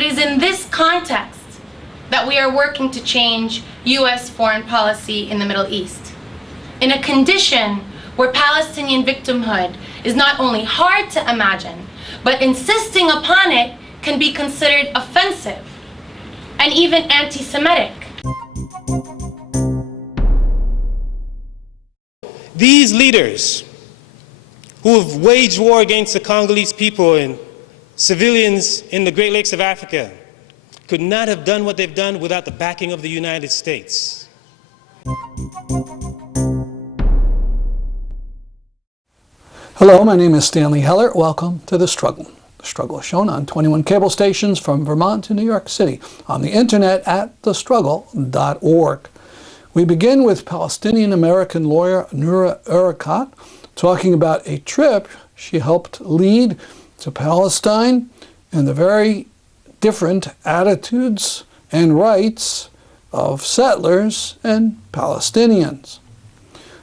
it is in this context that we are working to change U.S. foreign policy in the Middle East. In a condition where Palestinian victimhood is not only hard to imagine, but insisting upon it can be considered offensive and even anti-Semitic. These leaders who have waged war against the Congolese people and civilians in the Great Lakes of Africa could not have done what they've done without the backing of the United States. Hello, my name is Stanley Heller. Welcome to The Struggle. The Struggle is shown on 21 cable stations from Vermont to New York City, on the internet at thestruggle.org. We begin with Palestinian-American lawyer Noura Erakat talking about a trip she helped lead to Palestine and the very different attitudes and rights of settlers and Palestinians.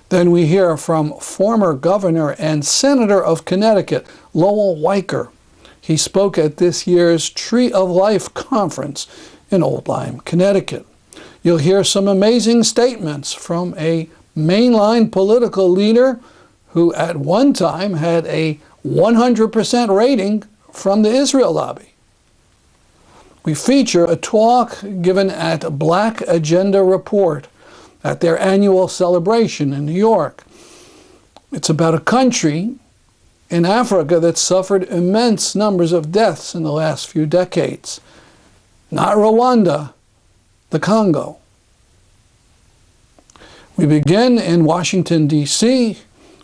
Then we hear from former governor and senator of Connecticut, Lowell Weicker. He spoke at this year's Tree of Life conference in Old Lyme, Connecticut. You'll hear some amazing statements from a mainline political leader who at one time had a 100% rating from the Israel lobby. We feature a talk given at Black Agenda Report at their annual celebration in New York. It's about a country in Africa that suffered immense numbers of deaths in the last few decades. Not Rwanda, the Congo. We begin in Washington, D.C.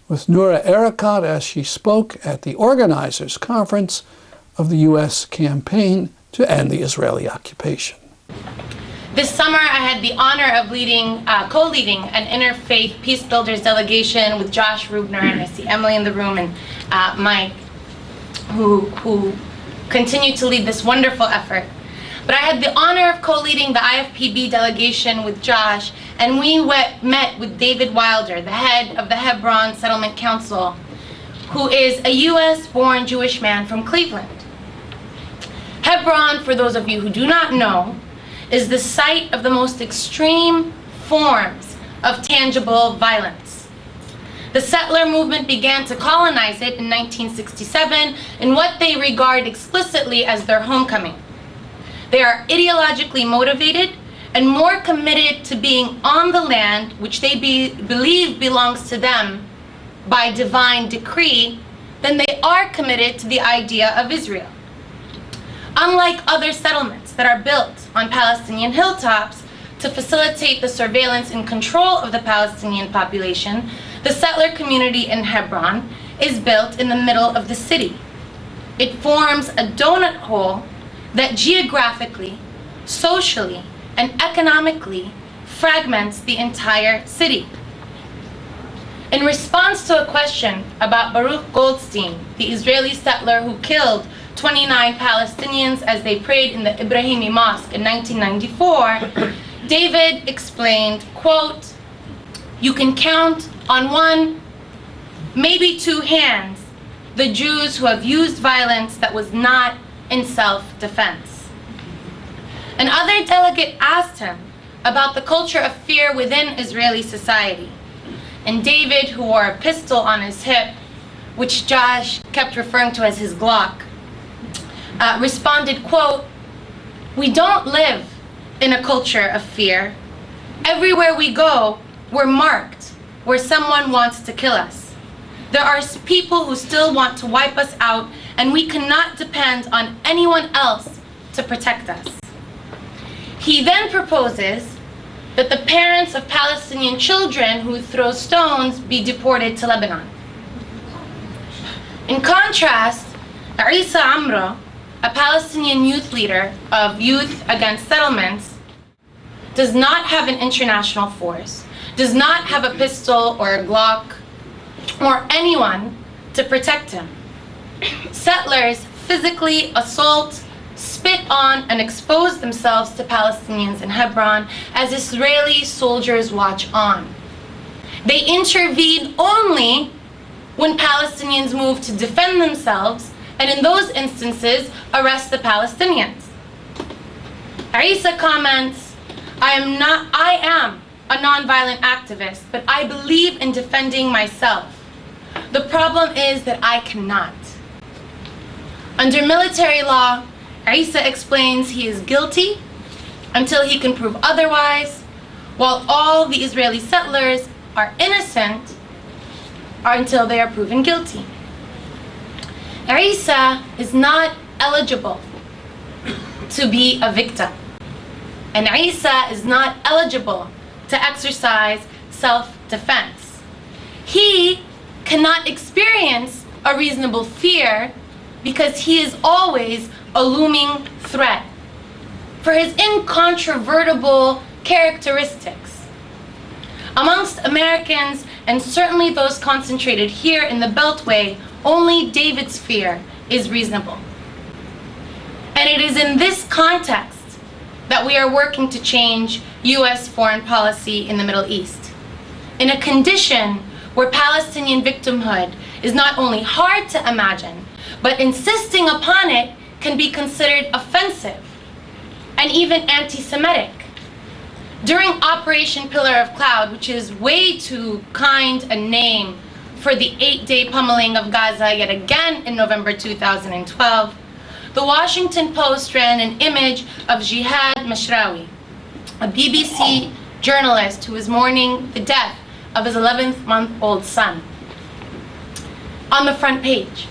with Noura Erakat as she spoke at the organizers' conference of the U.S. campaign to end the Israeli occupation. This summer, I had the honor of co-leading an interfaith peace builders delegation with Josh Rubner, and I see Emily in the room, and Mike, who continue to lead this wonderful effort. But I had the honor of co-leading the IFPB delegation with Josh, and we met with David Wilder, the head of the Hebron Settlement Council, who is a U.S.-born Jewish man from Cleveland. Hebron, for those of you who do not know, is the site of the most extreme forms of tangible violence. The settler movement began to colonize it in 1967 in what they regard explicitly as their homecoming. They are ideologically motivated and more committed to being on the land which they believe belongs to them by divine decree than they are committed to the idea of Israel. Unlike other settlements that are built on Palestinian hilltops to facilitate the surveillance and control of the Palestinian population, the settler community in Hebron is built in the middle of the city. It forms a donut hole that geographically, socially, and economically fragments the entire city. In response to a question about Baruch Goldstein, the Israeli settler who killed 29 Palestinians as they prayed in the Ibrahimi Mosque in 1994, David explained, quote, "You can count on one, maybe two hands, the Jews who have used violence that was not in self-defense." Another delegate asked him about the culture of fear within Israeli society. And David, who wore a pistol on his hip, which Josh kept referring to as his Glock, responded, quote, "We don't live in a culture of fear. Everywhere we go, we're marked where someone wants to kill us. There are people who still want to wipe us out, and we cannot depend on anyone else to protect us." He then proposes that the parents of Palestinian children who throw stones be deported to Lebanon. In contrast, Isa Amro, a Palestinian youth leader of Youth Against Settlements, does not have an international force, does not have a pistol or a Glock or anyone to protect him. Settlers physically assault, spit on, and expose themselves to Palestinians in Hebron as Israeli soldiers watch on. They intervene only when Palestinians move to defend themselves, and in those instances, arrest the Palestinians. Isa comments, I am a nonviolent activist, but I believe in defending myself. The problem is that I cannot. Under military law, Isa explains he is guilty until he can prove otherwise, while all the Israeli settlers are innocent until they are proven guilty. Isa is not eligible to be a victim, and Isa is not eligible to exercise self-defense. He cannot experience a reasonable fear because he is always a looming threat. For his incontrovertible characteristics, amongst Americans, and certainly those concentrated here in the Beltway, only David's fear is reasonable. And it is in this context that we are working to change U.S. foreign policy in the Middle East, in a condition where Palestinian victimhood is not only hard to imagine, but insisting upon it can be considered offensive and even anti-Semitic. During Operation Pillar of Cloud, which is way too kind a name for the 8-day pummeling of Gaza yet again in November 2012, the Washington Post ran an image of Jihad Mashrawi, a BBC journalist who was mourning the death of his 11-month-old son, on the front page.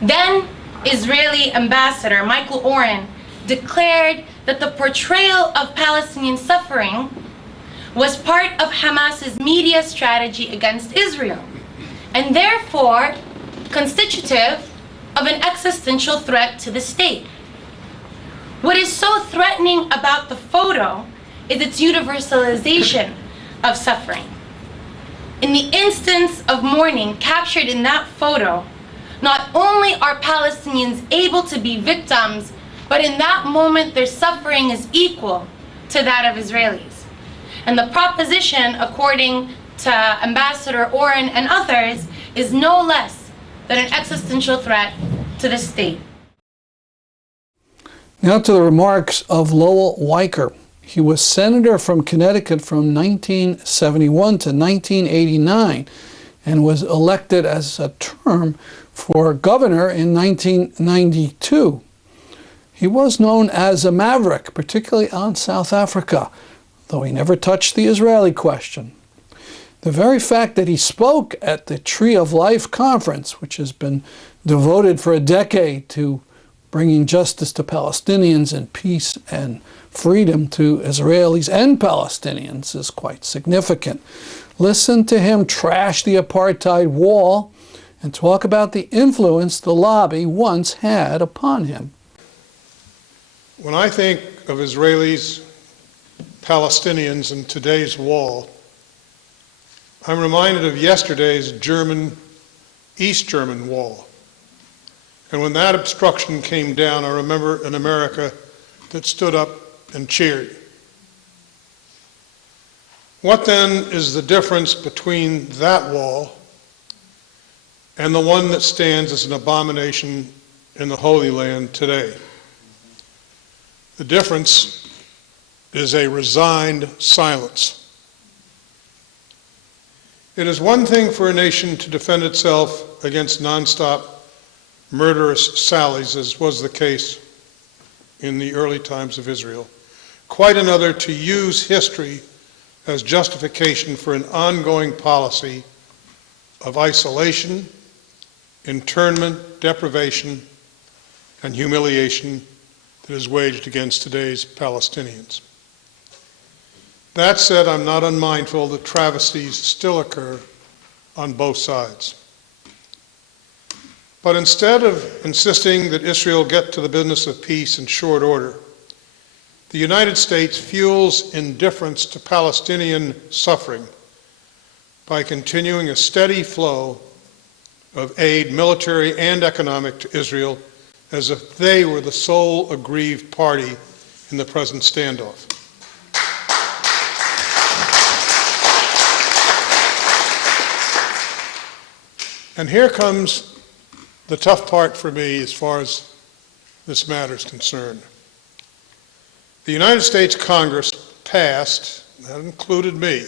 Then Israeli Ambassador Michael Oren declared that the portrayal of Palestinian suffering was part of Hamas's media strategy against Israel, and therefore constitutive of an existential threat to the state. What is so threatening about the photo is its universalization of suffering. In the instance of mourning captured in that photo, not only are Palestinians able to be victims, but in that moment their suffering is equal to that of Israelis. And the proposition, according to Ambassador Oren and others, is no less than an existential threat to the state. Now to the remarks of Lowell Weicker. He was senator from Connecticut from 1971 to 1989 and was elected as a term for governor in 1992. He was known as a maverick, particularly on South Africa, though he never touched the Israeli question. The very fact that he spoke at the Tree of Life conference, which has been devoted for a decade to bringing justice to Palestinians and peace and freedom to Israelis and Palestinians, is quite significant. Listen to him trash the apartheid wall and talk about the influence the lobby once had upon him. When I think of Israelis, Palestinians, and today's wall, I'm reminded of yesterday's East German wall. And when that obstruction came down, I remember an America that stood up and cheered. What then is the difference between that wall and the one that stands as an abomination in the Holy Land today? The difference is a resigned silence. It is one thing for a nation to defend itself against nonstop murderous sallies, as was the case in the early times of Israel. Quite another to use history as justification for an ongoing policy of isolation, internment, deprivation, and humiliation that is waged against today's Palestinians. That said, I'm not unmindful that travesties still occur on both sides. But instead of insisting that Israel get to the business of peace in short order, the United States fuels indifference to Palestinian suffering by continuing a steady flow of aid, military and economic, to Israel, as if they were the sole aggrieved party in the present standoff. And here comes the tough part for me as far as this matter is concerned. The United States Congress passed, that included me,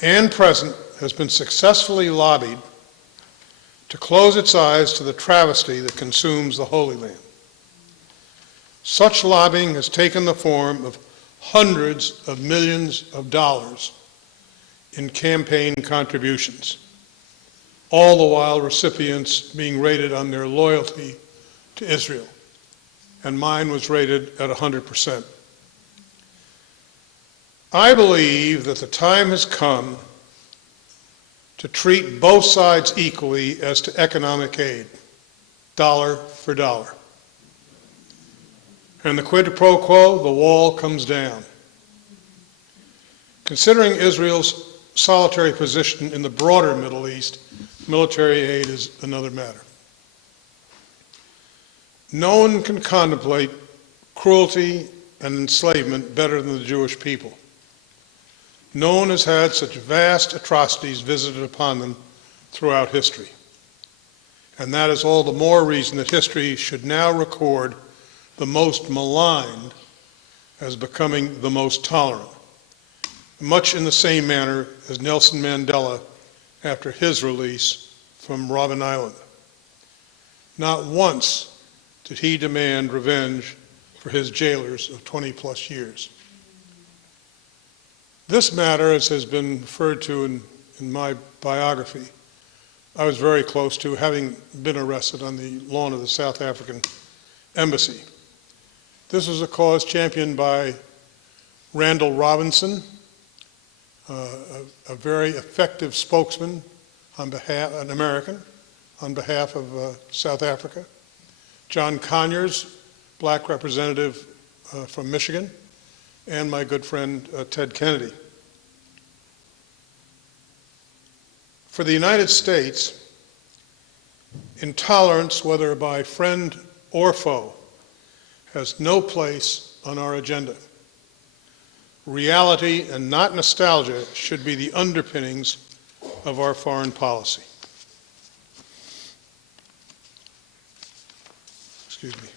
and present, has been successfully lobbied to close its eyes to the travesty that consumes the Holy Land. Such lobbying has taken the form of hundreds of millions of dollars in campaign contributions, all the while recipients being rated on their loyalty to Israel, and mine was rated at 100%. I believe that the time has come to treat both sides equally as to economic aid, dollar for dollar. And the quid pro quo, the wall comes down. Considering Israel's solitary position in the broader Middle East, military aid is another matter. No one can contemplate cruelty and enslavement better than the Jewish people. No one has had such vast atrocities visited upon them throughout history. And that is all the more reason that history should now record the most maligned as becoming the most tolerant, much in the same manner as Nelson Mandela after his release from Robben Island. Not once did he demand revenge for his jailers of 20+ years. This matter, as has been referred to in my biography, I was very close to, having been arrested on the lawn of the South African Embassy. This was a cause championed by Randall Robinson, a very effective spokesman on behalf, an American, on behalf of South Africa. John Conyers, black representative from Michigan, and my good friend Ted Kennedy. For the United States, intolerance, whether by friend or foe, has no place on our agenda. Reality and not nostalgia should be the underpinnings of our foreign policy. Excuse me.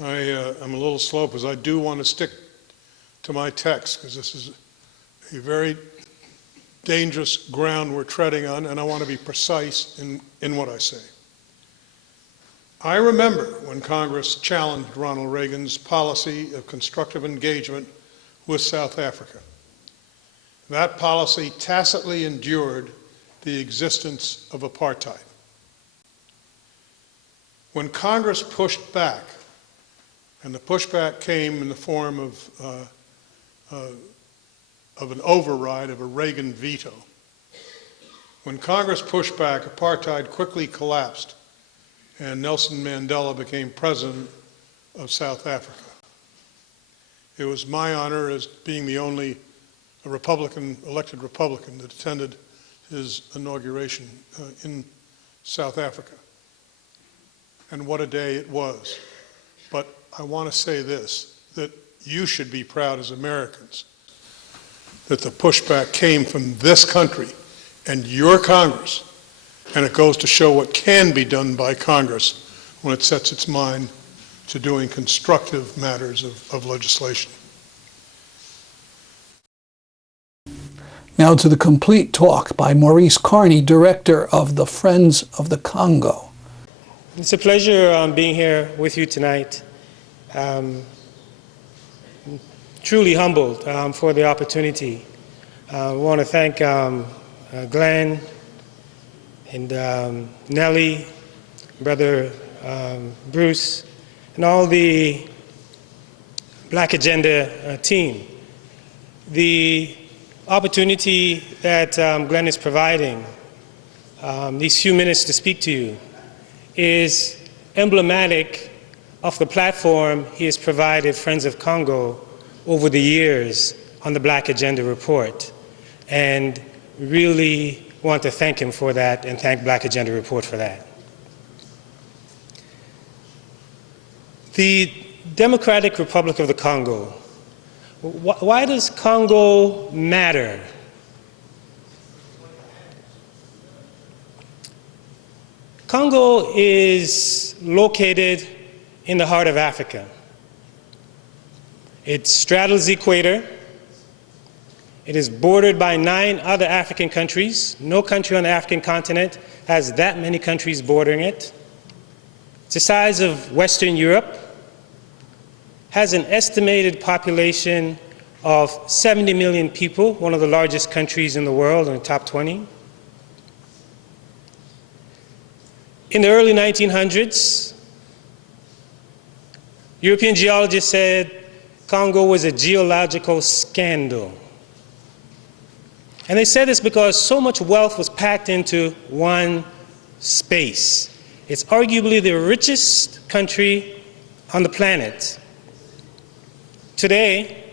I'm a little slow because I do want to stick to my text, because this is a very dangerous ground we're treading on, and I want to be precise in what I say. I remember when Congress challenged Ronald Reagan's policy of constructive engagement with South Africa. That policy tacitly endured the existence of apartheid. When Congress pushed back, and the pushback came in the form of an override of a Reagan veto. When Congress pushed back, apartheid quickly collapsed, and Nelson Mandela became president of South Africa. It was my honor, as being the only elected Republican, that attended his inauguration in South Africa. And what a day it was. But I want to say this, that you should be proud as Americans that the pushback came from this country and your Congress, and it goes to show what can be done by Congress when it sets its mind to doing constructive matters of legislation. Now to the complete talk by Maurice Carney, director of the Friends of the Congo. It's a pleasure being here with you tonight. Truly humbled for the opportunity. I want to thank Glenn and Nellie, Brother Bruce, and all the Black Agenda team. The opportunity that Glenn is providing, these few minutes to speak to you, is emblematic of the platform he has provided Friends of Congo over the years on the Black Agenda Report. And really want to thank him for that, and thank Black Agenda Report for that. The Democratic Republic of the Congo. Why does Congo matter? Congo is located in the heart of Africa. It straddles the equator. It is bordered by 9 other African countries. No country on the African continent has that many countries bordering it. It's the size of Western Europe, has an estimated population of 70 million people, one of the largest countries in the world, in the top 20. In the early 1900s, European geologists said Congo was a geological scandal. And they said this because so much wealth was packed into one space. It's arguably the richest country on the planet. Today,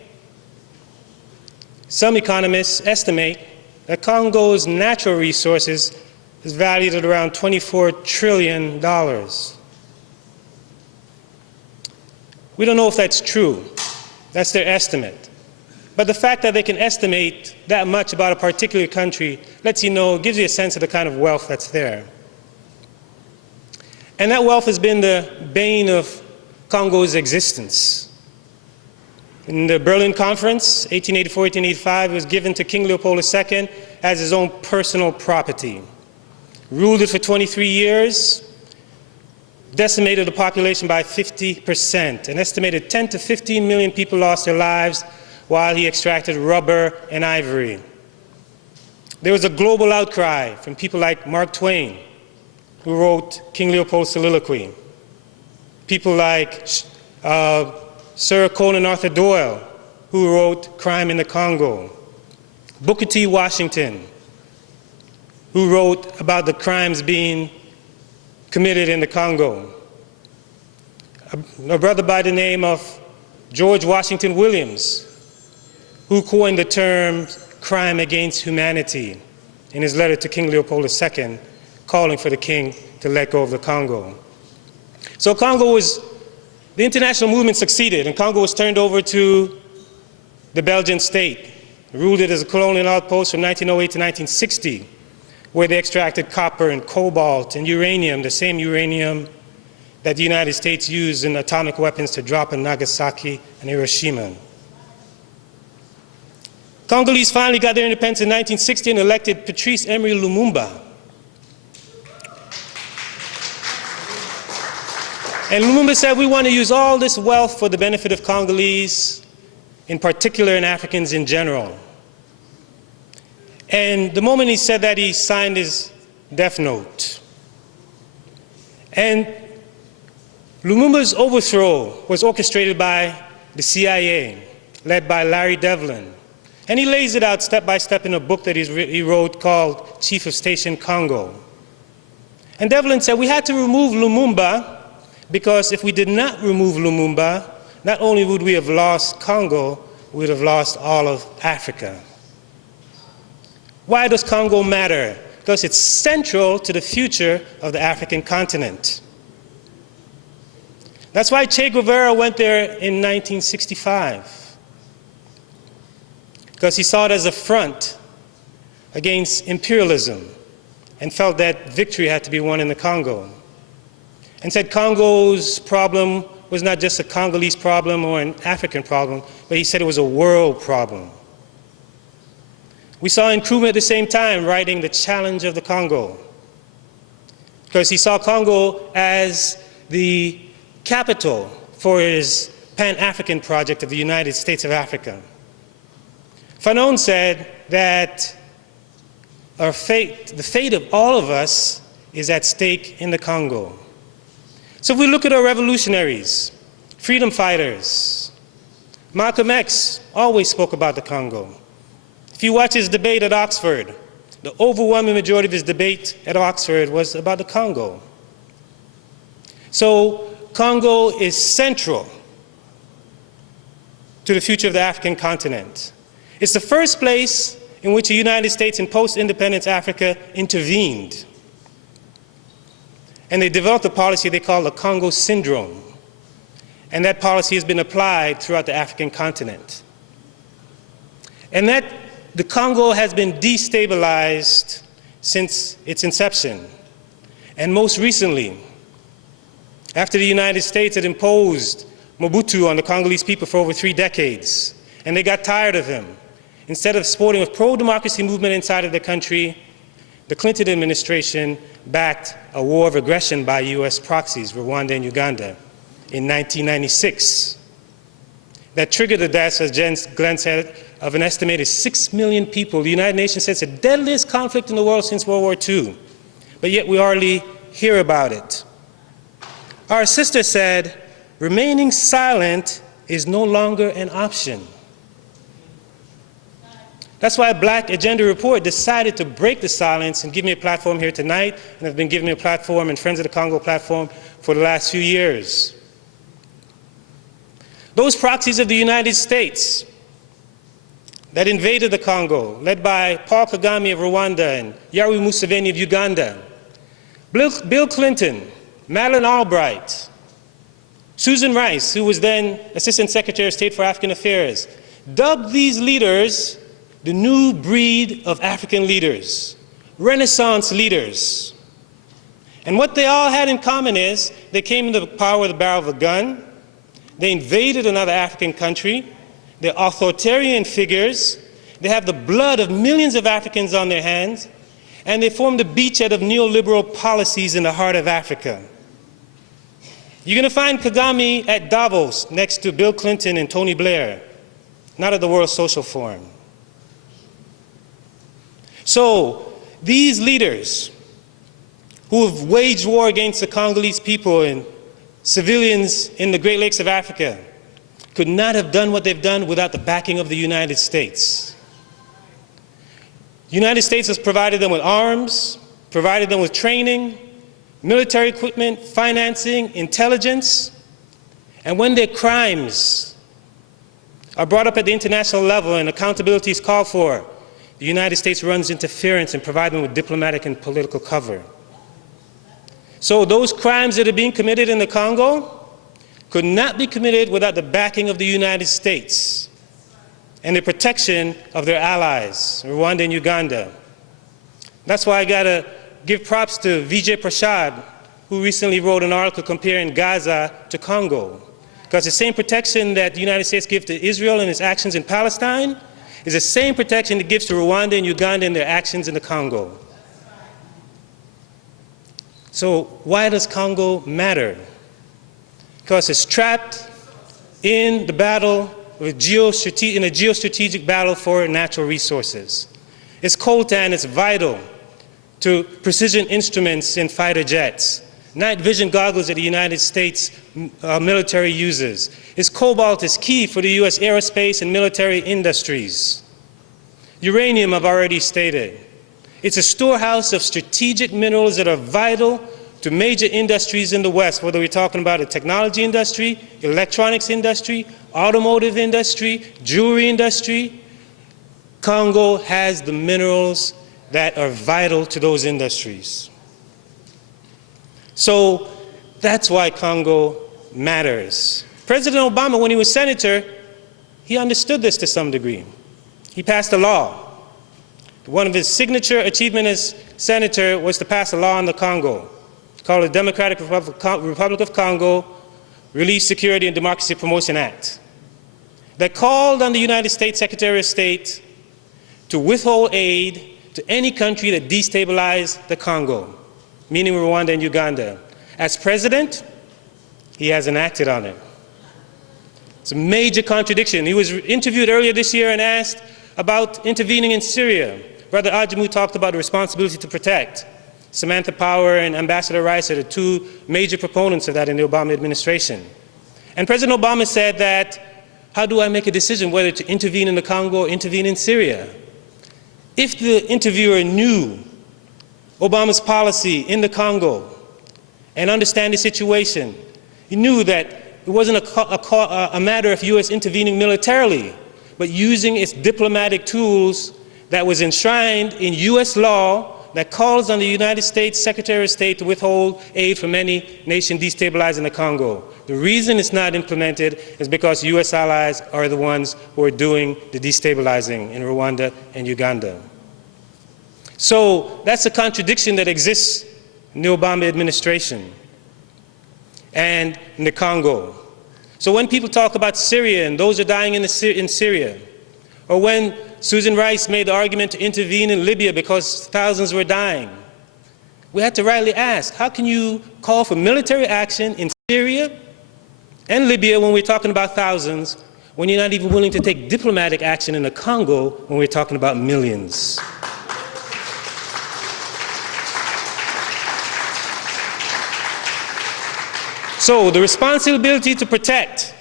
some economists estimate that Congo's natural resources is valued at around $24 trillion. We don't know if that's true. That's their estimate. But the fact that they can estimate that much about a particular country lets you know, gives you a sense of the kind of wealth that's there. And that wealth has been the bane of Congo's existence. In the Berlin Conference, 1884-1885, it was given to King Leopold II as his own personal property. Ruled it for 23 years, decimated the population by 50%. An estimated 10 to 15 million people lost their lives while he extracted rubber and ivory. There was a global outcry from people like Mark Twain, who wrote King Leopold's Soliloquy. People like Sir Conan Arthur Doyle, who wrote Crime in the Congo. Booker T. Washington, who wrote about the crimes being committed in the Congo. A brother by the name of George Washington Williams, who coined the term crime against humanity in his letter to King Leopold II, calling for the king to let go of the Congo. So the international movement succeeded, and Congo was turned over to the Belgian state, ruled it as a colonial outpost from 1908 to 1960, where they extracted copper and cobalt and uranium, the same uranium that the United States used in atomic weapons to drop in Nagasaki and Hiroshima. Congolese finally got their independence in 1960 and elected Patrice Emery Lumumba. And Lumumba said, we want to use all this wealth for the benefit of Congolese, in particular, and Africans in general. And the moment he said that, he signed his death note. And Lumumba's overthrow was orchestrated by the CIA, led by Larry Devlin. And he lays it out step by step in a book that he wrote called Chief of Station Congo. And Devlin said we had to remove Lumumba because if we did not remove Lumumba, not only would we have lost Congo, we would have lost all of Africa. Why does Congo matter? Because it's central to the future of the African continent. That's why Che Guevara went there in 1965. Because he saw it as a front against imperialism and felt that victory had to be won in the Congo. And said Congo's problem was not just a Congolese problem or an African problem, but he said it was a world problem. We saw Nkrumah at the same time writing The Challenge of the Congo, because he saw Congo as the capital for his Pan-African project of the United States of Africa. Fanon said that the fate of all of us is at stake in the Congo. So if we look at our revolutionaries, freedom fighters, Malcolm X always spoke about the Congo. If you watch his debate at Oxford, the overwhelming majority of his debate at Oxford was about the Congo. So Congo is central to the future of the African continent. It's the first place in which the United States in post-independence Africa intervened. And they developed a policy they call the Congo Syndrome. And that policy has been applied throughout the African continent. And that the Congo has been destabilized since its inception. And most recently, after the United States had imposed Mobutu on the Congolese people for over 3 decades, and they got tired of him, instead of supporting a pro-democracy movement inside of the country, the Clinton administration backed a war of aggression by U.S. proxies, Rwanda and Uganda, in 1996. That triggered the deaths, as Glenn said, of an estimated 6 million people. The United Nations says it's the deadliest conflict in the world since World War II, but yet we hardly hear about it. Our sister said, remaining silent is no longer an option. That's why Black Agenda Report decided to break the silence and give me a platform here tonight, and have been giving me a platform and Friends of the Congo platform for the last few years. Those proxies of the United States that invaded the Congo, led by Paul Kagame of Rwanda and Yoweri Museveni of Uganda, Bill Clinton, Madeleine Albright, Susan Rice, who was then Assistant Secretary of State for African Affairs, dubbed these leaders the new breed of African leaders, Renaissance leaders. And what they all had in common is they came into power with the barrel of a gun, they invaded another African country, they're authoritarian figures, they have the blood of millions of Africans on their hands, and they form the beachhead of neoliberal policies in the heart of Africa. You're going to find Kagame at Davos next to Bill Clinton and Tony Blair, not at the World Social Forum. So these leaders who have waged war against the Congolese people and civilians in the Great Lakes of Africa could not have done what they've done without the backing of the United States. The United States has provided them with arms, provided them with training, military equipment, financing, intelligence, and when their crimes are brought up at the international level and accountability is called for, the United States runs interference and provides them with diplomatic and political cover. So those crimes that are being committed in the Congo could not be committed without the backing of the United States and the protection of their allies, Rwanda and Uganda. That's why I gotta give props to Vijay Prashad, who recently wrote an article comparing Gaza to Congo. Because the same protection that the United States gives to Israel in its actions in Palestine is the same protection it gives to Rwanda and Uganda in their actions in the Congo. So why does Congo matter? Because it's trapped in the battle, in a geostrategic battle for natural resources. Its coltan is vital to precision instruments in fighter jets, night vision goggles that the United States military uses. Its cobalt is key for the US aerospace and military industries. Uranium, I've already stated. It's a storehouse of strategic minerals that are vital to major industries in the West, whether we're talking about the technology industry, electronics industry, automotive industry, jewelry industry. Congo has the minerals that are vital to those industries. So that's why Congo matters. President Obama, when he was senator, he understood this to some degree. He passed a law. One of his signature achievements as senator was to pass a law in the Congo called the Democratic Republic of Congo Relief, Security, and Democracy Promotion Act that called on the United States Secretary of State to withhold aid to any country that destabilized the Congo, meaning Rwanda and Uganda. As president, he hasn't acted on it. It's a major contradiction. He was interviewed earlier this year and asked about intervening in Syria. Brother Ajamu talked about the responsibility to protect. Samantha Power and Ambassador Rice are the two major proponents of that in the Obama administration. And President Obama said that, how do I make a decision whether to intervene in the Congo or intervene in Syria? If the interviewer knew Obama's policy in the Congo and understand the situation, he knew that it wasn't a matter of U.S. intervening militarily, but using its diplomatic tools that was enshrined in U.S. law that calls on the United States Secretary of State to withhold aid from any nation destabilizing the Congo. The reason it's not implemented is because U.S. allies are the ones who are doing the destabilizing in Rwanda and Uganda. So that's a contradiction that exists in the Obama administration, and in the Congo. So when people talk about Syria and those are dying in Syria, or when Susan Rice made the argument to intervene in Libya because thousands were dying, we had to rightly ask, how can you call for military action in Syria and Libya when we're talking about thousands, when you're not even willing to take diplomatic action in the Congo when we're talking about millions? So the responsibility to protect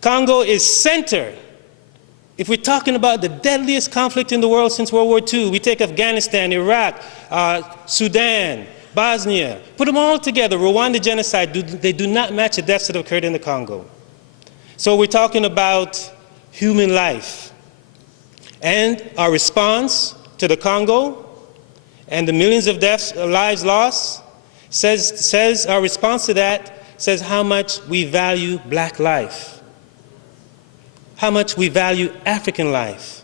Congo is center. If we're talking about the deadliest conflict in the world since World War II, we take Afghanistan, Iraq, Sudan, Bosnia, put them all together, Rwanda genocide, they do not match the deaths that occurred in the Congo. So we're talking about human life. And our response to the Congo and the millions of lives lost says our response to that says how much we value black life, how much we value African life,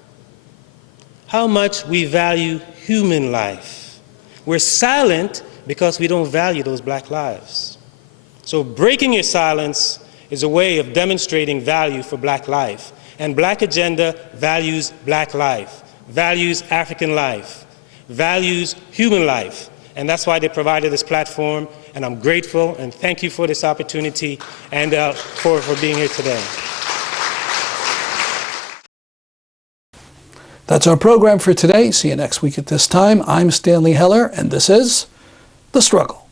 how much we value human life. We're silent because we don't value those black lives. So breaking your silence is a way of demonstrating value for black life. And Black Agenda values black life, values African life, values human life. And that's why they provided this platform. And I'm grateful and thank you for this opportunity and for being here today. That's our program for today. See you next week at this time. I'm Stanley Heller, and this is The Struggle.